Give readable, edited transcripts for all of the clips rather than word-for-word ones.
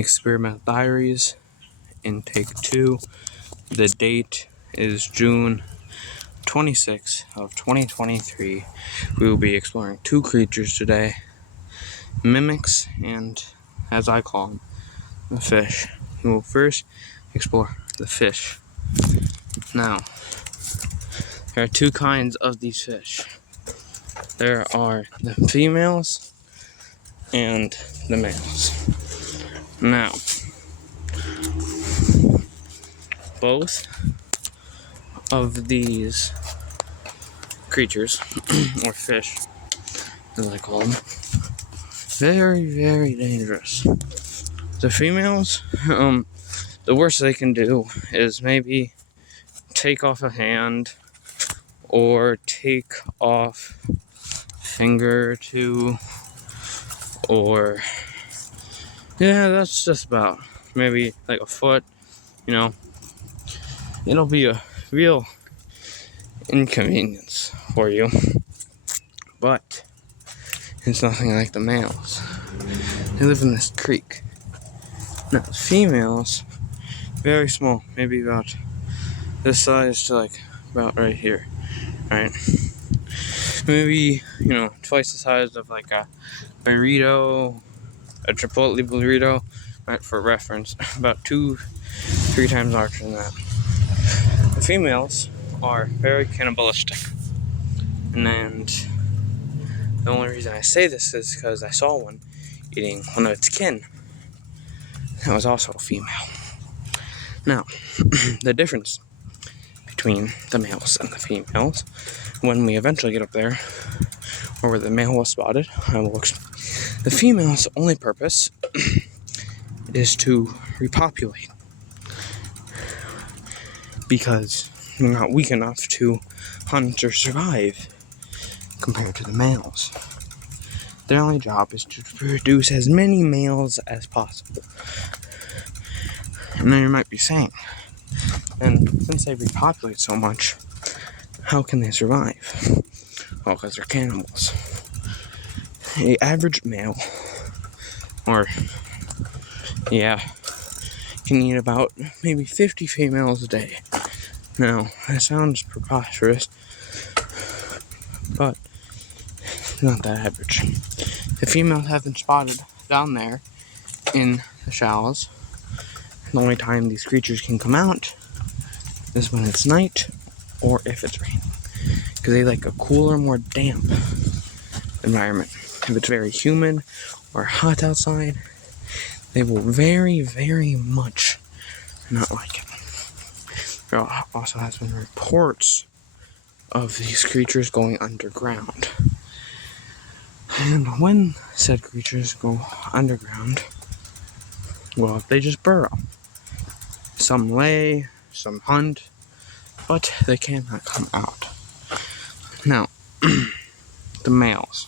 Experimental Diaries, Intake 2. The date is June 26th of 2023. We will be exploring two creatures today, mimics and, as I call them, the fish. We will first explore the fish. Now, there are two kinds of these fish. There are the females and the males. Now, both of these creatures, or fish, as I call them, very, very dangerous. The females, the worst they can do is maybe take off a hand or take off a finger or two, or that's just about maybe like a foot. It'll be a real inconvenience for you, but it's nothing like the males. They live in this creek. Now, the females, very small, maybe about this size to like about right here, right? Maybe, twice the size of like a burrito, a Chipotle burrito, right, for reference, about 2-3 times larger than that. The females are very cannibalistic, and the only reason I say this is because I saw one eating one of its kin. That was also a female. Now, the difference between the males and the females, when we eventually get up there, or where the male was spotted, the female's only purpose is to repopulate, because they're not weak enough to hunt or survive compared to the males. Their only job is to produce as many males as possible. And then you might be saying, and since they repopulate so much, how can they survive? Well, because they're cannibals. The average male, can eat about maybe 50 females a day. Now, that sounds preposterous, but it's not that average. The females have been spotted down there in the shallows. The only time these creatures can come out is when it's night or if it's raining, because they like a cooler, more damp environment. If it's very humid or hot outside, they will very, very much not like it. There also has been reports of these creatures going underground. And when said creatures go underground, well, they just burrow. Some lay, some hunt, but they cannot come out. Now, the males.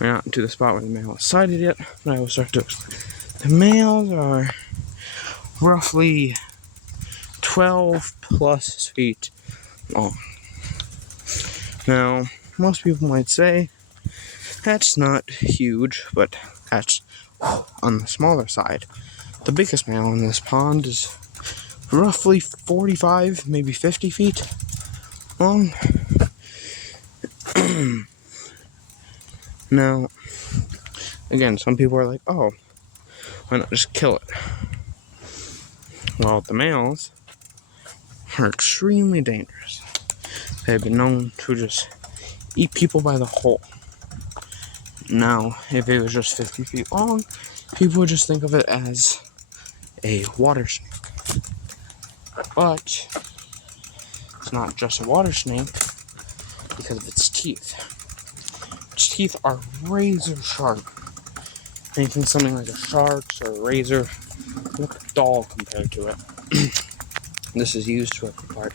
We're not to the spot where the male is sighted yet, but I will start to explain. The males are roughly 12 plus feet long. Now, most people might say that's not huge, but that's on the smaller side. The biggest male in this pond is roughly 45, maybe 50 feet long. Now, again, some people are like, oh, why not just kill it? Well, the males are extremely dangerous. They've been known to just eat people by the whole. Now, if it was just 50 feet long, people would just think of it as a water snake. But it's not just a water snake because of its teeth. Its teeth are razor sharp, making something like a shark's or a razor look dull compared to it. This is used to rip apart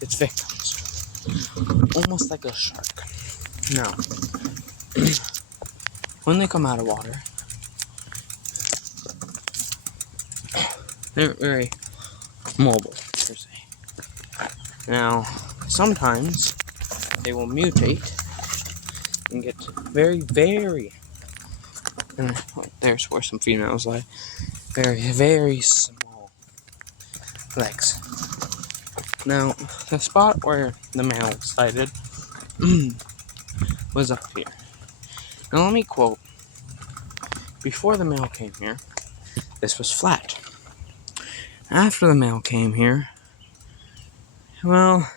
its victims, almost like a shark. Now, when they come out of water, they're very mobile, per se. Now, sometimes they will mutate and get very, very, and there's where some females lie, Very, very small legs. Now, the spot where the male was sighted was up here. Now, let me quote. Before the male came here, this was flat. After the male came here, well,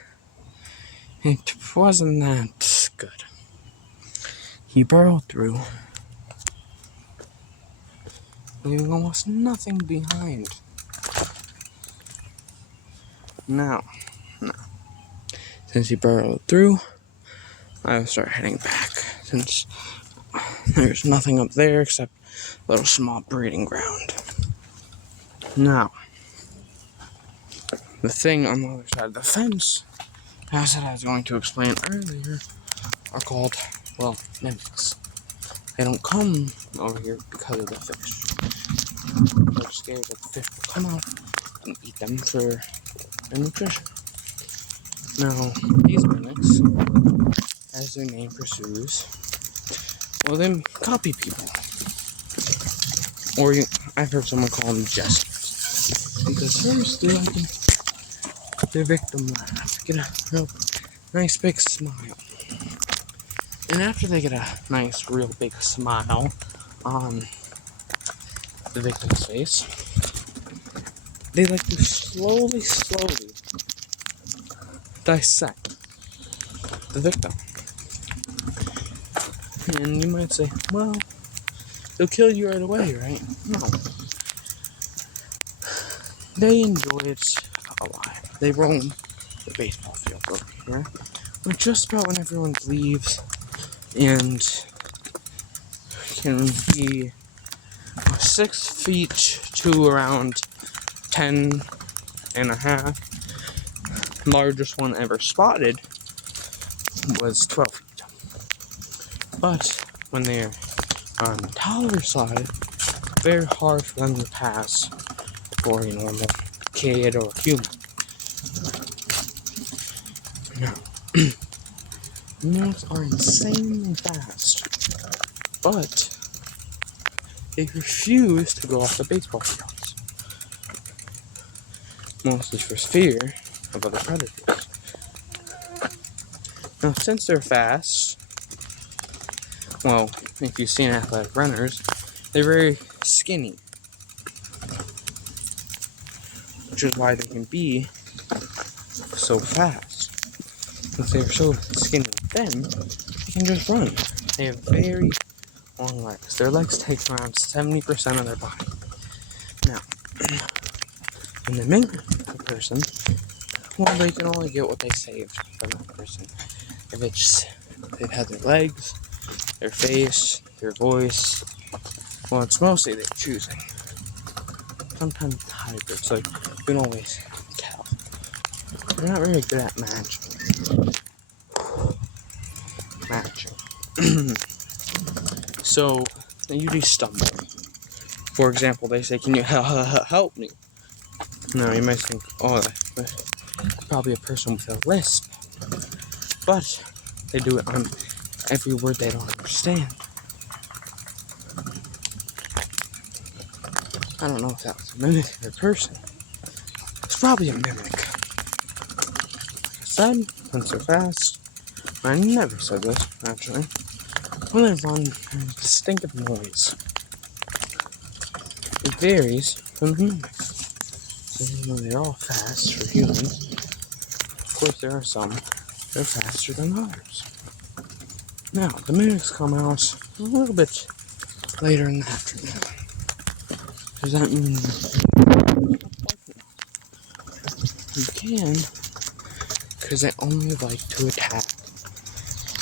it wasn't that good. He burrowed through, leaving almost nothing behind. Now, since he burrowed through, I will start heading back, since there's nothing up there except a little small breeding ground. Now, the thing on the other side of the fence, as I was going to explain earlier, are called, well, mimics. They don't come over here because of the fish. They're scared that the fish will come out and eat them for their nutrition. Now, these mimics, as their name pursues, well, they copy people. Or I've heard someone call them jesters. Because first, they like their victim laugh, get a real nice big smile. And after they get a nice, real big smile on the victim's face, they like to slowly dissect the victim. And you might say, well, they'll kill you right away, right? No. They enjoy it alive. They roam the baseball field over here. But just about when everyone leaves and can be 6 feet to around 10 and a half. Largest one ever spotted was 12 feet. But when they're on the taller side, very hard for them to pass for a normal kid or human. Now, mimics are insanely fast, but they refuse to go off the baseball fields, mostly for fear of other predators. Now, since they're fast, well, if you've seen athletic runners, they're very skinny, which is why they can be so fast. Since they're so skinny and thin, they can just run. They have very long legs. Their legs take around 70% of their body. Now, when they mimic a person, well, they can only get what they saved from that person. If they've had their legs, their face, their voice, well, it's mostly their choosing. Sometimes it's hybrid, so you can always tell. They're not very good at matching. So, they usually stumble. For example, they say, can you help me? Now, you might think, oh, that's probably a person with a lisp. But, they do it on every word they don't understand. I don't know if that was a mimic or a person. It's probably a mimic. Like I said, since they're fast, I never said this, actually. When they run, there's a distinctive noise. It varies from the mimics. So, even though they're all fast for humans, of course there are some that are faster than others. Now, the mimics come out a little bit later in the afternoon. Does that mean you can? Because they only like to attack.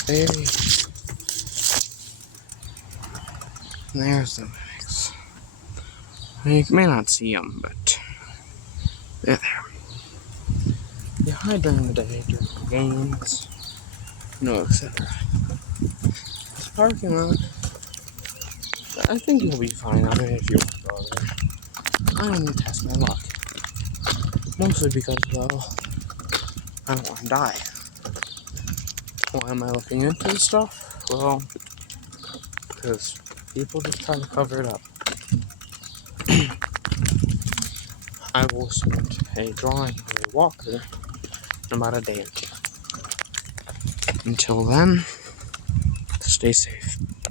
There's the mimics. You may not see them, but they're there. They hide during the day, during the games, etc. This parking lot, I think you'll be fine on it if you want to go there. I don't need to test my luck. Mostly because, well, I don't want to die. Why am I looking into this stuff? Well, because people just try to cover it up. I will start a drawing of a walker in about a day or two. Until then, stay safe.